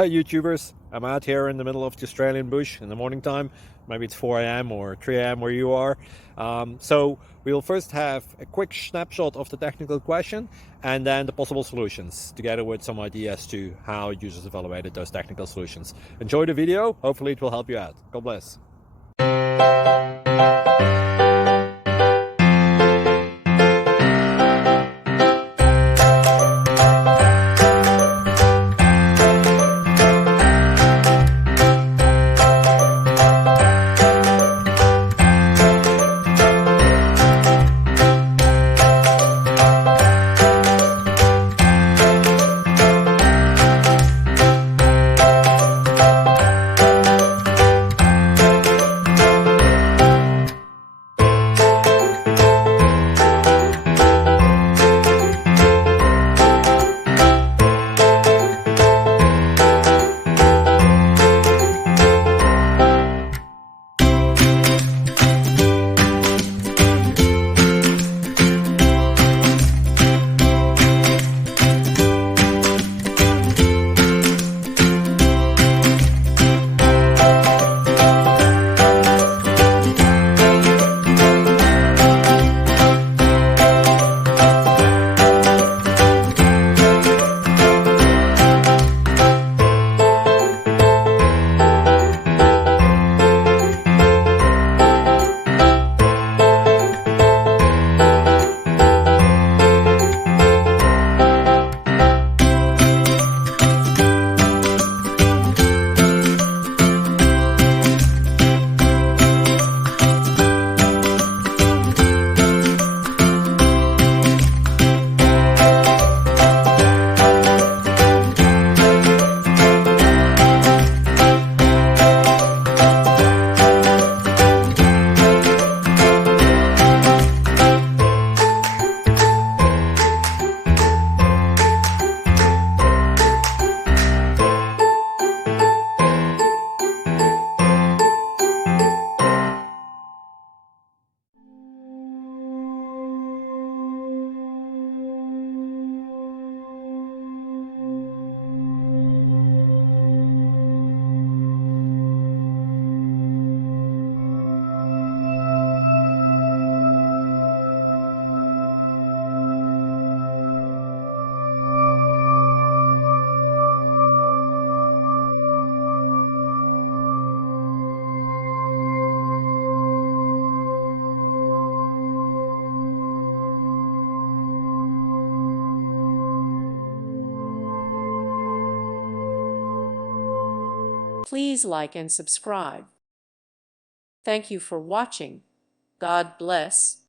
Hey YouTubers, I'm out here in the middle of the Australian bush in the morning time. Maybe it's 4 a.m. or 3 a.m. where you are. So we'll first have a quick snapshot of the technical question and then the possible solutions, together with some ideas to how users evaluated those technical solutions. Enjoy the video, hopefully it will help you out. God bless. Please like and subscribe. Thank you for watching. God bless.